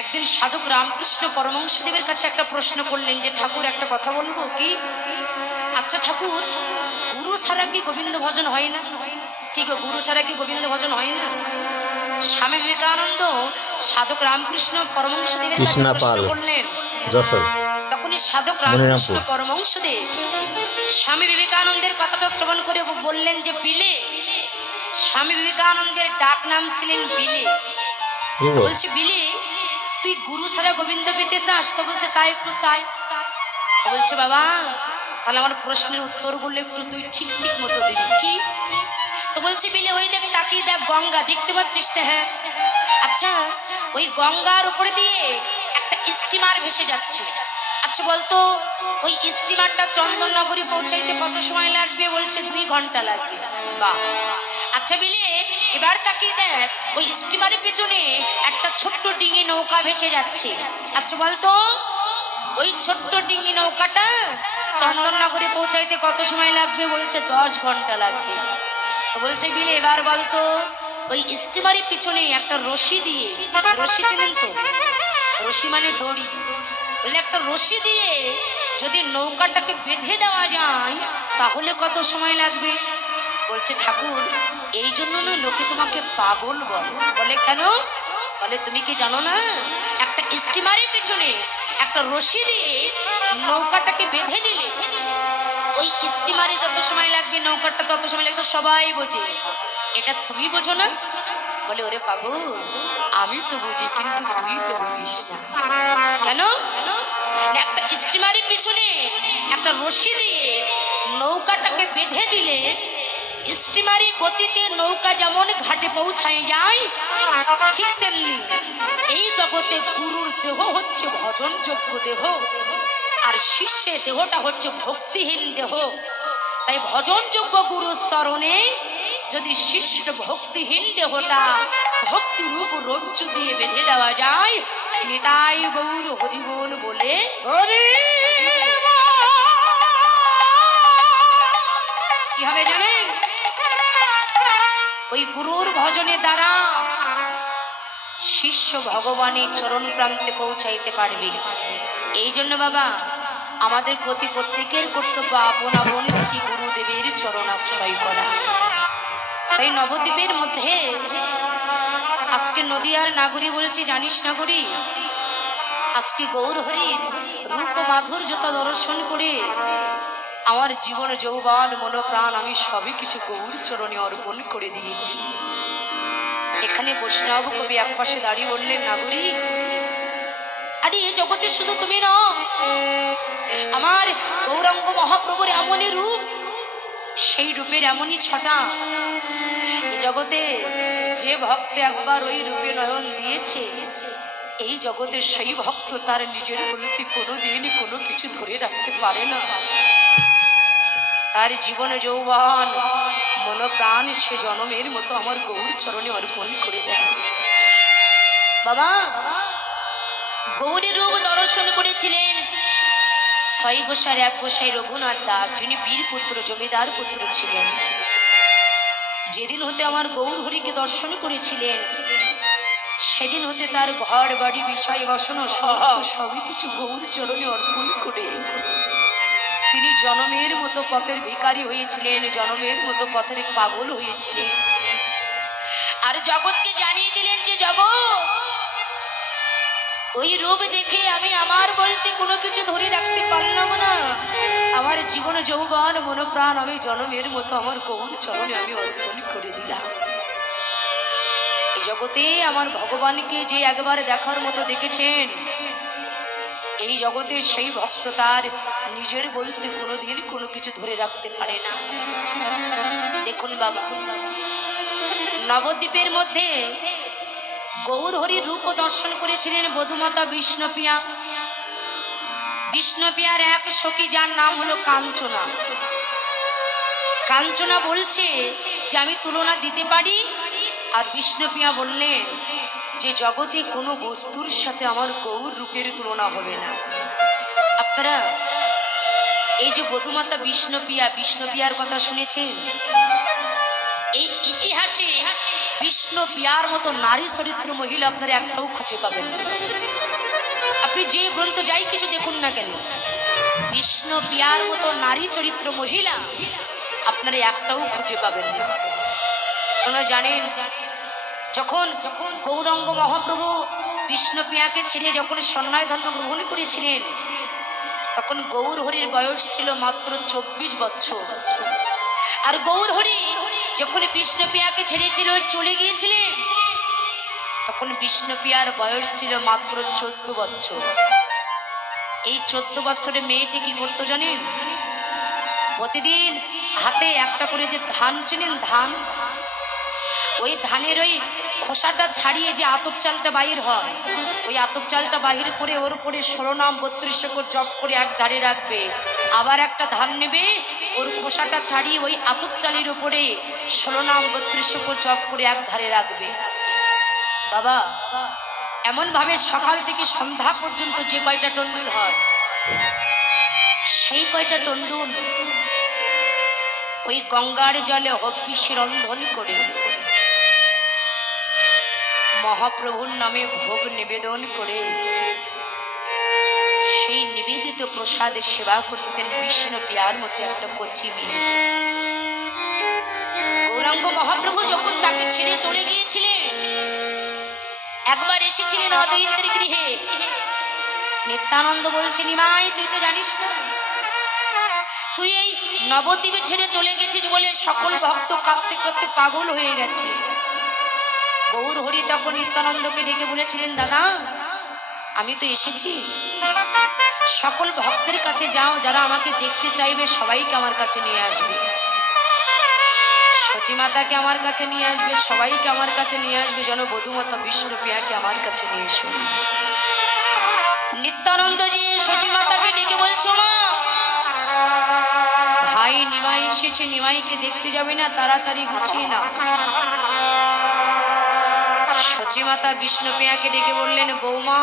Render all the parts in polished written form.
একদিন সাধক রামকৃষ্ণ পরমহংসদেবের কাছে একটা প্রশ্ন করলেন যে ঠাকুর একটা কথা বলবো কি? আচ্ছা ঠাকুর, গুরু ছাড়া কি গোবিন্দ ভজন হয় না? ঠিক, গুরু ছাড়া কি গোবিন্দ ভজন হয় না? স্বামী বিবেকানন্দ সাধক রামকৃষ্ণ পরমহংসদেবের কাছে প্রশ্ন করলেন। তখনই সাধক রামকৃষ্ণ পরমহংসদেব স্বামী বিবেকানন্দের কথাটা শ্রবণ করে বললেন যে বিলে। স্বামী বিবেকানন্দের ডাক নাম ছিলেন বিলে। বলছে বিলে, তুই গুরু ছাড়া গোবিন্দ পেতে চাস? তো বলছে তাই, একটু চাই। বলছে বাবা, তাহলে আমার প্রশ্নের উত্তরগুলো একটু তুই ঠিক ঠিক মতো দিবি। কি? তো বলছে বিলে, ওই দেখ, তাকিয়ে দেখ, গঙ্গা দেখতে পাচ্ছিস তো? হ্যাঁ। আচ্ছা, ওই গঙ্গার উপরে দিয়ে একটা স্টিমার ভেসে যাচ্ছে। আচ্ছা বলতো, ওই স্টিমারটা চন্দননগরী পৌঁছাইতে কত সময় লাগবে? বলছে 2 ঘন্টা লাগবে। বাহ। আচ্ছা বিলে, এবার তাকিয়ে দেখ, ওই স্টিমারের পিছনে একটা ছোট্ট ডিঙি নৌকা ভেসে যাচ্ছে। আচ্ছা বলতো, ওই ছোট্ট ডিঙি নৌকাটা চন্দননগরে পৌঁছাইতে কত সময় লাগবে? বলছে 10 ঘন্টা লাগবে। তো বলছে বিলে, এবার বলতো, ওই স্টিমারের পিছনে একটা রশি দিয়ে, রশি চেনেন তো? রশি মানে দড়ি। বলে একটা রশি দিয়ে যদি নৌকাটাকে বেঁধে দেওয়া যায় তাহলে কত সময় লাগবে? বলছে ঠাকুর, এই জন্য না লোকে তোমাকে পাগল বলে। বলে কেন? বলে তুমি কি জানো না, একটা স্টিমারের পিছনে একটা রশি দিয়ে নৌকাটাকে বেঁধে দিলে ওই স্টিমারে যত সময় লাগবে নৌকাটা তত সময় লাগবে। সবাই বোঝে, এটা তুমি বোঝো না? বলে ওরে পাগল, আমি তো বুঝি, কিন্তু তুই তো বুঝিস না। কেন? একটা স্টিমারের পিছনে একটা রশি দিয়ে নৌকাটাকে বেঁধে দিলে স্টিমারি গতিতে নৌকা যেমন ঘাটে পৌঁছায় যায়, ঠিক তেমনি এই জগতে গুরুর দেহ হচ্ছে ভজনযোগ্য দেহ, আর শিষ্যের দেহটা হচ্ছে ভক্তিহীন দেহ। তাই ভজনযোগ্য গুরুর চরণে যদি শিষ্য ভক্তিহীন দেহটা ভক্তিরূপ রজ্জু দিয়ে বেঁধে দেওয়া যায়, নিতাই গৌর হরিবোল বলে কি হবে জানেন? ওই গুরুর ভজনের দ্বারা শিষ্য ভগবানের চরণ প্রান্তে পৌঁছাইতে পারবে। এই জন্য বাবা, আমাদের প্রতি প্রত্যেকের কর্তব্য আপন আপন শ্রী গুরুদেবের চরণ আশ্রয় করা। তাই নবদ্বীপের মধ্যে আজকে নদীয়ার নাগরী বলছি, জানিস নাগরী, আজকে গৌর হরির রূপ মাধুর্যতা দর্শন করে আমার জীবন যৌবন মনোপ্রাণ আমি সবই কিছু গৌর চরণে অর্পণ করে দিয়েছি। এখানে বৈষ্ণব কবি এক পাশে দাঁড়িয়ে বললেন, নাগরী, আরে এই জগতে শুধু তুমি না, আমার গৌরাঙ্গ মহাপ্রভুর এমনই রূপ, সেই রূপের এমনই ছটা। এই জগতে যে ভক্ত একবার ওই রূপে নয়ন দিয়েছে, এই জগতের সেই ভক্ত তার নিজের বলতে কোনোদিন কোনো কিছু ধরে রাখতে পারে না। তার জীবন যৌবন মনোপ্রাণ সে জনমের মতো আমার গৌর চরণে অর্পণ করে দেয়। বাবা, গৌরের রূপ দর্শন করেছিলেন 6 গোসার 1 গোসাই রঘুনাথ দাস, যিনি বীর পুত্র, জমিদার পুত্র ছিলেন। যেদিন হতে আমার গৌর হরিকে দর্শন করেছিলেন, সেদিন হতে তার ঘর বাড়ি বিষয় বাসনা সমস্ত সবই কিছু গৌর চরণে অর্পণ করে তিনি জনমের মতো পথের ভিখারি হয়েছিলেন, জনমের মতো পথের পাগল হয়েছিলেন। আর জগৎকে জানিয়ে দিলেন যে জগৎ, ওই রূপ দেখে আমি আমার বলতে কোনো কিছু ধরে রাখতে পারলাম না। আমার জীবন যৌবন মনোপ্রাণ আমি জনমের মতো আমার গৌর চরণে আমি অর্পণ করে দিলাম। এই জগতে আমার ভগবানকে যে একবার দেখার মতো দেখেছেন, এই জগতে সেই ভক্ত তার নিজের বলতে কোনোদিন কোনো কিছু ধরে রাখতে পারে না। দেখুন বাবা, নবদ্বীপের মধ্যে গৌর হরির রূপ দর্শন করেছিলেন বধূমাতা বিষ্ণুপ্রিয়া। বিষ্ণুপ্রিয়ার এক সখী, যার নাম হলো কাঞ্চনা। কাঞ্চনা বলছে যে আমি তুলনা দিতে পারি। আর বিষ্ণুপ্রিয়া বললেন যে জগতে কোনো বস্তুর সাথে আমার গৌর রূপের তুলনা হবে না। আপনারা এই যে বধূমাতা বিষ্ণুপ্রিয়া, বিষ্ণুপ্রিয়ার কথা শুনেছেন? এই ইতিহাসে বিষ্ণু পিয়ার মতো নারী চরিত্র মহিলা আপনারা একটাও খুঁজে পাবেন না। আপনি যে গ্রন্থ যাই কিছু দেখুন না কেন, বিষ্ণু পিয়ার মতো নারী চরিত্র মহিলা আপনারা একটাও খুঁজে পাবেন না। আপনারা জানেন, যখন গৌরাঙ্গ মহাপ্রভু বিষ্ণু পিয়াকে ছেড়ে যখন সন্ন্যায় ধর্ম গ্রহণ করেছিলেন, তখন গৌর হরির বয়স ছিল মাত্র 24 বছর। আর গৌর হরি যখন বিষ্ণু পিয়াকে ছেড়েছিল চলে গিয়েছিলেন, তখন বিষ্ণু পিয়ার বয়স ছিল মাত্র 14 বছর। এই 14 বছরের মেয়েটি কি করতো জানেন? প্রতিদিন হাতে একটা করে যে ধান চেনেন, ধান, ওই ধানের ওই খোসাটা ছাড়িয়ে যে আতপ চালটা বাহির হয়, ওই আতপ চালটা বাহির করে ওর উপরে 16 নাম 32 করে জপ করে এক ধারে রাখবে। আবার একটা ধান নেবে, ওর খোসাটা ছাড়িয়ে ওই আতপ চালের উপরে 16 নাম 32 করে জপ করে এক ধারে রাখবে। বাবা, এমন ভাবে সকাল থেকে সন্ধ্যা পর্যন্ত যে কয়টা টন্ডুল হয়, সেই কয়টা টন্ডুল ওই গঙ্গার জলে হব্বিষে রন্ধন করে মহাপ্রভুর নামে ভোগ নিবেদন করে সেই নিবেদিত প্রসাদে সেবা করতেন বিষ্ণু পিয়ার মতো একটা কচি মেয়ে। গৌরাঙ্গ মহাপ্রভু যখন তাকে ছেড়ে চলে গিয়েছিলেন, একবার এসেছিলেন অদ্বৈতের গৃহে। নিত্যানন্দ বলছে, নিমাই তুই তো জানিস না, তুই এই নবদ্বীপে ছেড়ে চলে গেছিস বলে সকল ভক্ত কাঁদতে কাঁদতে পাগল হয়ে গেছে। গৌর হরি তখন নিত্যানন্দকে ডেকে বলেছিলেন, দাদা আমি তো এসেছি, সকল ভক্তের কাছে যাও, যারা আমাকে দেখতে চাইবে সবাইকে আমার কাছে নিয়ে আসবে, সচিমাতাকে আমার কাছে নিয়ে আসবে, সবাইকে আমার কাছে নিয়ে আসবে, যেন বধূমাতা বিষ্ণু পিয়াকে আমার কাছে নিয়ে এসো। নিত্যানন্দজি সচিমাতাকে ডেকে বলছো, মা ভাই নিমাই এসেছে, নিমাইকে দেখতে যাবে না, তাড়াতাড়ি গুছিয়ে নাও। সচিমাতা বিষ্ণু পিয়াকে ডেকে বললেন, বৌমা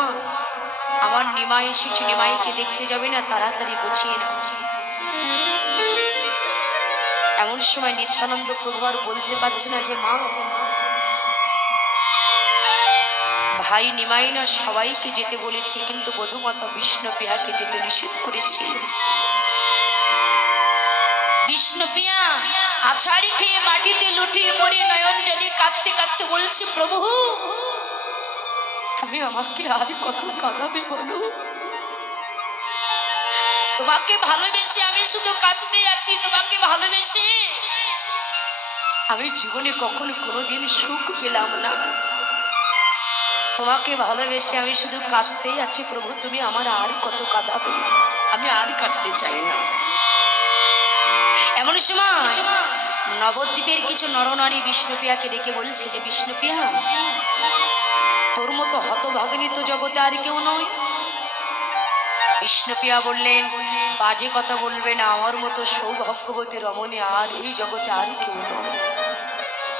আমার নিমাই এসেছে, নিমাইকে দেখতে যাবে না, তাড়াতাড়ি গুছিয়ে নাও। এমন সময় নিত্যানন্দ প্রভু আর বলতে পারছে না যে মা, ভাই নিমাই না সবাইকে যেতে বলেছি, কিন্তু বধূমাতা বিষ্ণু পিয়াকে যেতে নিষেধ করেছি। বিষ্ণু পিয়া আছাড়ি খেয়ে মাটিতে লুটিয়ে পড়ে নয়ন জলে কাঁদতে কাঁদতে বলছে, প্রভু তুমি আমাকে আর কত কাঁদাবে বলো? তোমাকে ভালোবেসে আমি শুধু কাঁদতে আছি, তোমাকে ভালোবেসে আমি জীবনে কখনো কোনোদিন সুখ পেলাম না, তোমাকে ভালোবেসে আমি শুধু কাঁদতেই আছি। প্রভু তুমি আমার আর কত কাঁদাবে, আমি আর কাঁদতে চাই না। এমন সময় নবদ্বীপের কিছু নরনারী বিষ্ণুপ্রিয়াকে ডেকে বলছে যে, বিষ্ণুপ্রিয়া তোর মতো হতভাগিনী তো জগতে আর কেউ নয়। বিষ্ণুপ্রিয়া বললেন, বাজে কথা বলবে না, আমার মতো সৌভাগ্যবতী রমণী আর এই জগতে আর কেউ নয়।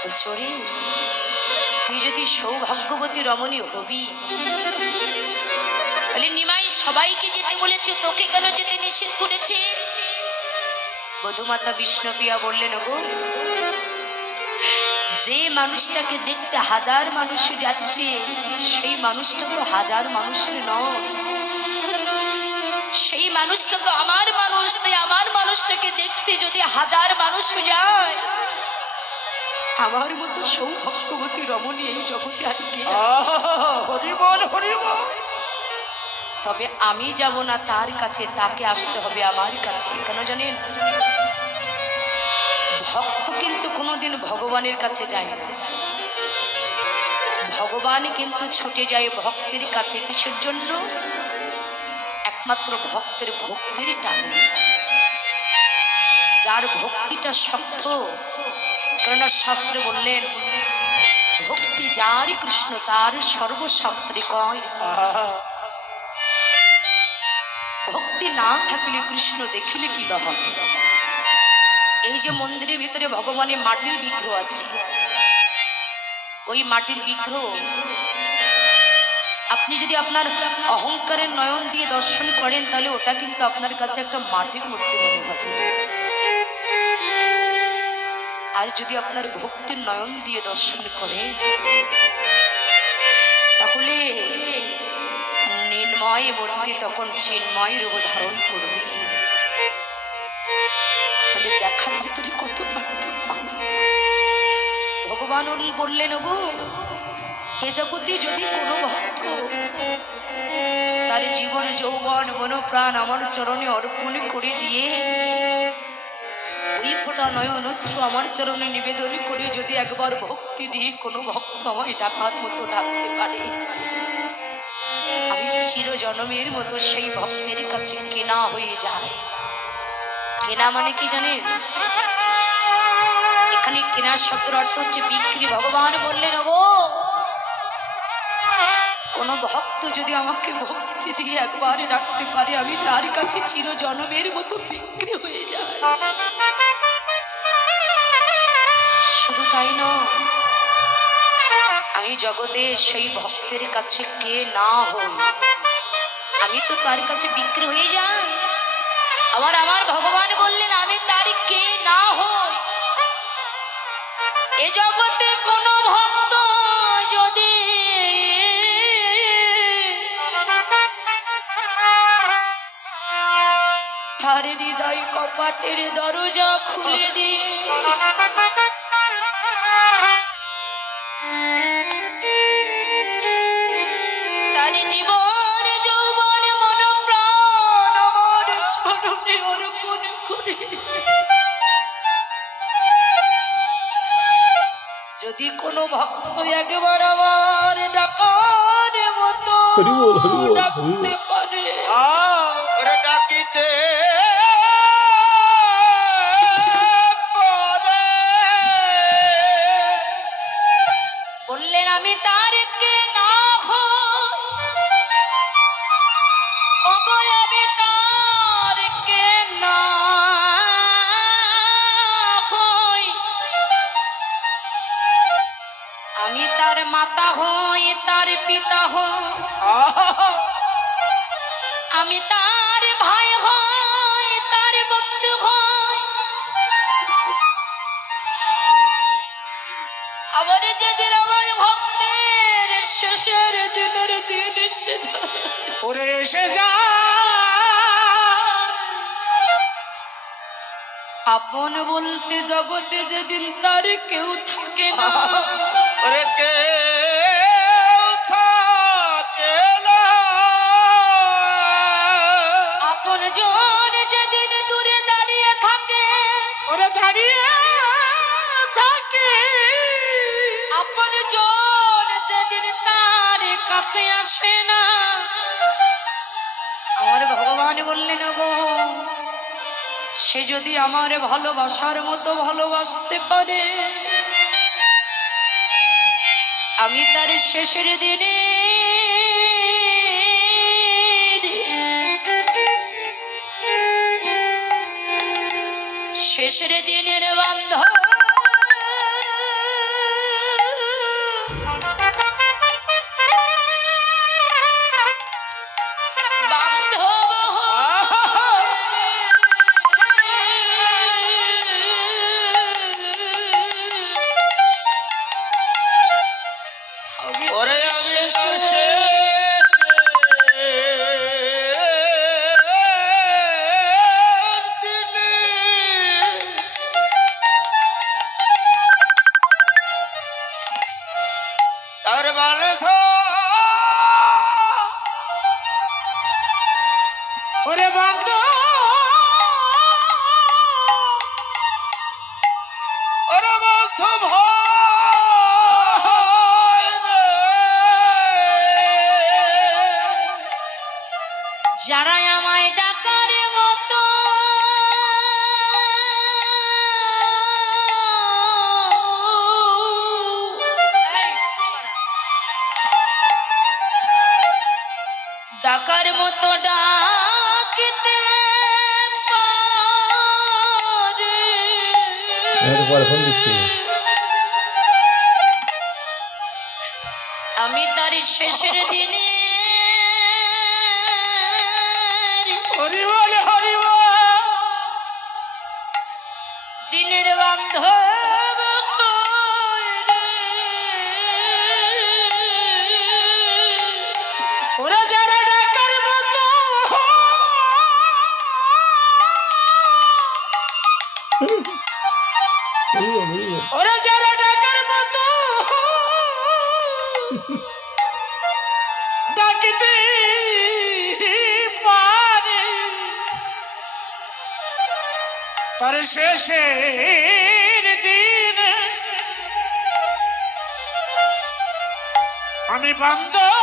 বলছো রে, তুই যদি সৌভাগ্যবতী রমণী হবি, তাহলে নিমাই সবাইকে যেতে বলেছে, তোকে কেন যেতে নিষেধ করেছে? বধূমাতা বিষ্ণুপ্রিয়া বললেন, গো যে মানুষটাকে দেখতে হাজার মানুষ যাচ্ছে, সেই মানুষটা তো হাজার মানুষের নয়, সেই মানুষটা তো আমার মানুষ। তাই আমার মানুষটাকে দেখতে যদি হাজার মানুষ যায়, আমার মতো সৌভাগ্যবতী রমণী এই জগতে আর কে আছে? তবে আমি যাব না তার কাছে, তাকে আসতে হবে আমার কাছে। কেন জানেন? ভক্ত কিন্তু কোনোদিন ভগবানের কাছে যায় না, ভগবান কিন্তু ছুটে যায় ভক্তের কাছে। কিসের জন্য? একমাত্র ভক্তের ভক্তির টানে, যার ভক্তিটা শক্ত। কেননা শাস্ত্রে বললেন, ভক্তি যার কৃষ্ণ তার সর্বশাস্ত্রে কয়। ভক্তি না থাকলে কৃষ্ণ দেখিলে কি বা হবে? এই যে মন্দিরের ভিতরে ভগবানের মাটির বিগ্রহ আছে, ওই মাটির বিগ্রহ আপনি যদি আপনার অহংকারের নয়ন দিয়ে দর্শন করেন, তাহলে ওটা কিন্তু আপনার কাছে একটা মাটির মূর্তি মনে হবে। আর যদি আপনার ভক্তির নয়ন দিয়ে দর্শন করে, তাহলে নির্ময় মূর্তি তখন চিন্ময় রূপ ধারণ করবে। তাহলে দেখার ভিতরে কত পার্থক্য। ভগবান বললেন, ওগো এ জগতে যদি কোনো ভক্ত তার জীবন যৌবন মনোপ্রাণ আমার চরণে অর্পণ করে দিয়ে ওই ফোঁটা নয়ন অশ্রু আমার চরণে নিবেদন করে যদি একবার ভক্তি দিয়ে কোনো ভক্ত আমায় ডাকার মতো ডাকতে পারে, আমি চির জন্মের মতো সেই ভক্তের কাছে কেনা হয়ে যায়। কেনা মানে কি জানেন? এখানে কেনা শব্দের অর্থ হচ্ছে বিক্রি। ভগবান বললেন, ওগো কোন ভক্ত যদি আমাকে ভক্তি দিয়ে একবার ডাকতে পারে, আমি তার কাছে চির জন্মের মতো বিক্রি হয়ে যায়। শুধু তাই নয়, আমি জগতে সেই ভক্তের কাছে কে না হই, আমি তো তার কাছে বিক্রি হয়ে যাই। আমার ভগবান বললেন, আমি তার কে না হই। এ জগতে কোন ভক্ত যদি তার হৃদয় কপাটের দরজা খুলে দিয়ে তার জীবন যৌবন মন প্রাণ আমার চরণে অর্পণ করে যদি কোনো ভক্ত একবার আমার ডাকার মতো ডাকতে পারে, ডাকিতে বললেন, আমি তার কে না হই, ওগো আমি তার কে না হই। আমি তার মাতা হই, তার পিতা হই, আমি তার ভাই হই, তার বন্ধু হই। আবার যেদিন আমার ভক্তের শেষের দিনের দিন এসে যায়, ওরে এসে যা আপন বলতে জগতে যেদিন তার কেউ থাকে না, ওরে কেউ থাকে না, আপন জন যেদিন দূরে দাঁড়িয়ে থাকে, ওরে দাঁড়িয়ে থাকে, আপন জন যেদিন তার কাছে আসে না, আমার ভগবান বললেন, গো সে যদি আমার ভালোবাসার মতো ভালোবাসতে পারে, আমি তার শেষের দিনে শেষের দিনের বান্ধব ওরে আমি শেষে তার বান্ধ ওরে বান্ধ ওরে বান্ধ যারা আমায় ডাকার মতো ডাকার মতো ডাকিতে পারে, আমি তার শেষের দিনে দিনের বান্ধব ওরে যারা ডাকার মতো ওরে যারা ডাকার মতো ডাকিতে পারে তার শেষের দিনে আমি বান্দা